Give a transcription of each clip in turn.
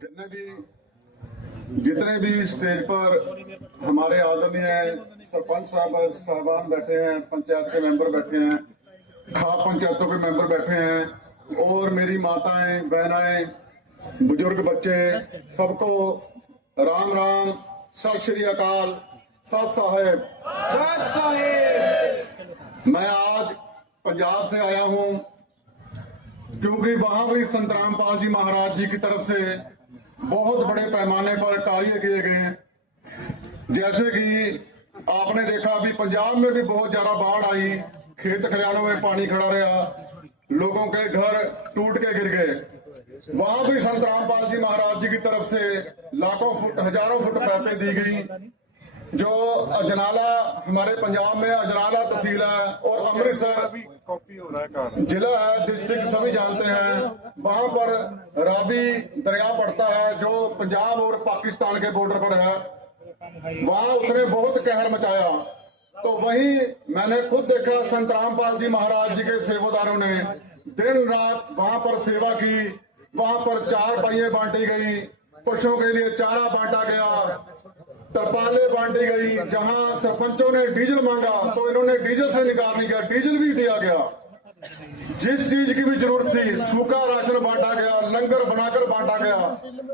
जितने भी स्टेज पर हमारे आदरणीय सरपंच साहबान बैठे हैं, पंचायत के मेंबर बैठे हैं, खाप पंचायतों के मेंबर बैठे हैं और मेरी माताएं, बहनाएं, बुजुर्ग बच्चे, सबको राम राम, सत श्री अकाल, सत साहेब। सत साहेब। मैं आज पंजाब से आया हूं क्योंकि वहां भी संत रामपाल जी महाराज जी की तरफ से बहुत बड़े पैमाने पर कार्य किए गए हैं। जैसे कि आपने देखा अभी पंजाब में भी बहुत ज्यादा बाढ़ आई, खेत खलिहानों में पानी खड़ा रहा, लोगों के घर टूट के गिर गए। वहां भी संत रामपाल जी महाराज जी की तरफ से लाखों फुट, हजारों फुट पाइपें दी गई। जो अजनाला हमारे पंजाब में अजनाला तहसील है और अमृतसर जिला है, डिस्ट्रिक्ट सभी जानते हैं, वहां पर रावी दरिया पड़ता है जो पंजाब और पाकिस्तान के बॉर्डर पर है। वहां उसने बहुत कहर मचाया। तो वहीं मैंने खुद देखा संत रामपाल जी महाराज जी के सेवादारों ने दिन रात वहां पर सेवा की। वहां पर 4 पहिए बांटी गई, पशुओं के लिए चारा बांटा गया, तरपाले बांटी गई। जहां सरपंचों ने डीजल मांगा तो इन्होंने डीजल से निकाल नहीं किया, डीजल भी दिया गया। जिस चीज की भी जरूरत थी सूखा राशन बांटा गया, लंगर बनाकर बांटा गया।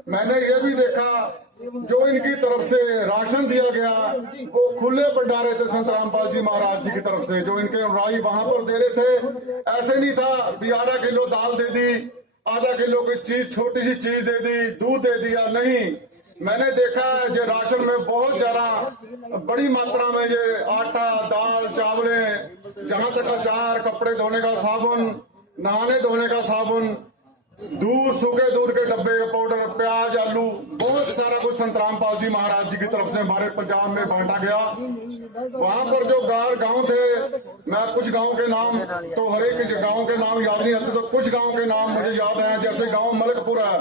मैंने ये भी देखा जो इनकी तरफ से राशन दिया गया वो खुले भंडारे थे संत रामपाल जी महाराज जी की तरफ से, जो इनके अनुयायी वहां पर दे रहे थे। ऐसे नहीं था भी आधा किलो दाल दे दी, आधा किलो की चीज, छोटी सी चीज दे दी, दूध दे दिया, नहीं। मैंने देखा है ये राशन में बहुत ज्यादा बड़ी मात्रा में ये आटा, दाल, चावले, जहां तक अचार, कपड़े धोने का साबुन, नहाने धोने का साबुन, दूध, सूखे दूध के डब्बे, पाउडर, प्याज, आलू, बहुत सारा कुछ संत रामपाल जी महाराज जी की तरफ से हमारे पंजाब में बांटा गया। वहां पर जो गांव थे, मैं कुछ गांव के नाम तो हर एक गांव के नाम याद नहीं आते, तो कुछ गांव के नाम मुझे याद है। जैसे गांव मलकपुर है,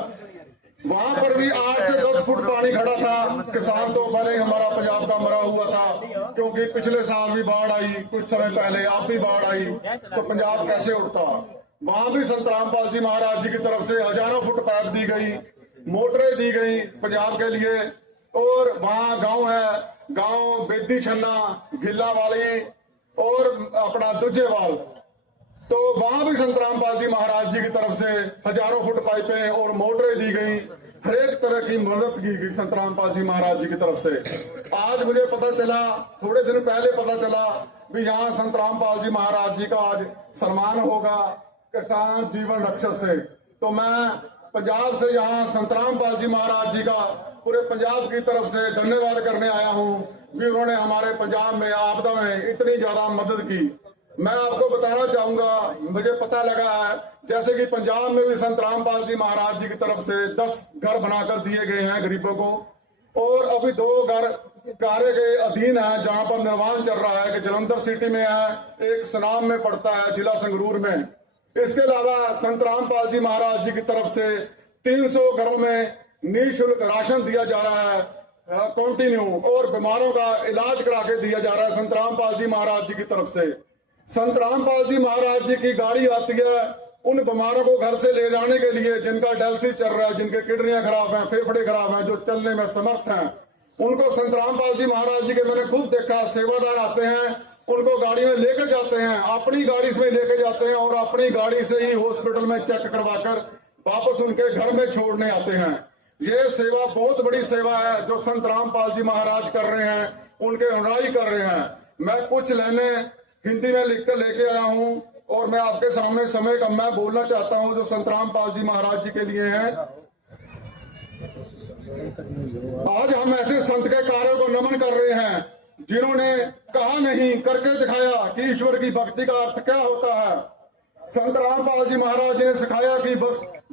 वहां पर भी 8 से 10 फुट पानी खड़ा था। किसान तो पहले ही हमारा पंजाब का मरा हुआ था, क्योंकि पिछले साल भी बाढ़ आई, कुछ समय पहले आप भी बाढ़ आई, तो पंजाब कैसे उठता। वहां भी संत रामपाल जी महाराज जी की तरफ से हजारों फुट पाइप दी गई, मोटरें दी गई पंजाब के लिए। और वहां गांव है, गांव बेदी छन्ना, गिल्ला वाली और अपना दुजेवाल, तो वहां भी संत रामपाल जी महाराज जी की तरफ से हजारों फुट पाइपें और मोटरें दी गई। हर एक तरह की मदद की गई संत रामपाल जी महाराज जी की तरफ से। आज मुझे पता चला, थोड़े दिन पहले पता चला भी यहाँ संत रामपाल जी महाराज जी का आज सम्मान होगा किसान जीवन रक्षक से। तो मैं पंजाब से यहाँ संत रामपाल जी महाराज जी का पूरे पंजाब की तरफ से धन्यवाद करने आया हूँ भी उन्होंने हमारे पंजाब में आपदा में इतनी ज्यादा मदद की। मैं आपको बताना चाहूंगा, मुझे पता लगा है जैसे कि पंजाब में भी संत रामपाल जी महाराज जी की तरफ से 10 घर बनाकर दिए गए हैं गरीबों को, और अभी 2 घर कार्य के अधीन है जहां पर निर्माण चल रहा है। कि जलंधर सिटी में है, एक सनाम में पड़ता है, जिला संगरूर में। इसके अलावा संत रामपाल जी महाराज जी की तरफ से 300 घरों में निःशुल्क राशन दिया जा रहा है कंटिन्यू, और बीमारों का इलाज करा के दिया जा रहा है संत रामपाल जी महाराज जी की तरफ से। संत रामपाल जी महाराज जी की गाड़ी आती है उन बीमारों को घर से ले जाने के लिए जिनका डायलिसिस चल रहा है, जिनके किडनियां खराब हैं, फेफड़े खराब हैं, जो चलने में समर्थ हैं, उनको संत रामपाल जी महाराज जी के मैंने खुद देखा, सेवादार आते हैं, उनको गाड़ी में लेके जाते हैं, अपनी गाड़ी में लेके जाते हैं और अपनी गाड़ी से ही हॉस्पिटल में चेक करवाकर वापस उनके घर में छोड़ने आते हैं। ये सेवा बहुत बड़ी सेवा है जो संत रामपाल जी महाराज कर रहे हैं, उनके अनुयायी कर रहे हैं। मैं कुछ लाइनें हिंदी में लिखकर लेके आया हूँ और मैं आपके सामने समय कम मैं बोलना चाहता हूँ जो संत रामपाल जी महाराज जी के लिए हैं। आज हम ऐसे संत के कार्यों को नमन कर रहे हैं जिन्होंने कहा नहीं करके दिखाया कि ईश्वर की भक्ति का अर्थ क्या होता है। संत रामपाल जी महाराज जी ने सिखाया कि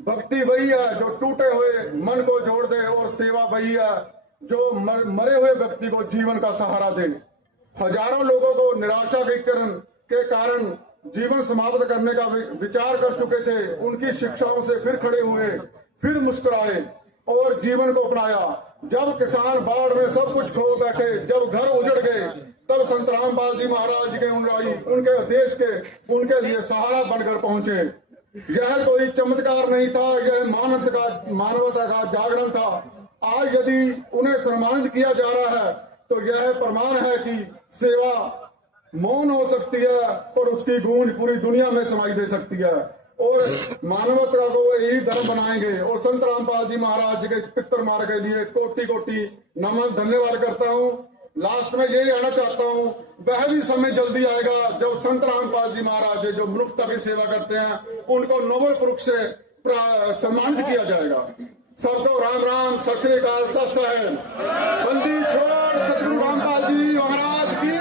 भक्ति वही है जो टूटे हुए मन को जोड़ दे, और सेवा वही है जो मरे हुए व्यक्ति को जीवन का सहारा दे। हजारों लोगों को निराशा के कारण जीवन समाप्त करने का विचार कर चुके थे, उनकी शिक्षाओं से फिर खड़े हुए, फिर मुस्कुराए और जीवन को अपनाया। जब किसान बाढ़ में सब कुछ खो बैठे, जब घर उजड़ गए, तब संत रामपाल जी महाराज के अनुयायी उनके देश के उनके लिए सहारा बनकर पहुंचे। यह कोई चमत्कार नहीं था, यह मानवता का जागरण था। आज यदि उन्हें सम्मानित किया जा रहा है तो यह प्रमाण है कि सेवा मौन हो सकती है और उसकी गूंज पूरी दुनिया में सुनाई दे सकती है, और मानवता को यही धर्म बनाएंगे। और संत रामपाल जी महाराज जी के इस पितर मार्ग के लिए कोटि कोटि नमन धन्यवाद करता हूँ। लास्ट में यही कहना चाहता हूँ, वह भी समय जल्दी आएगा जब संत रामपाल जी महाराज जो मनुष्यता की सेवा करते हैं उनको नोबेल पुरस्कार से सम्मानित किया जाएगा। सबको राम राम, सत श्री अकाल, सत साहेब, बंदी छोड़ सतगुरु रामपाल जी महाराज की।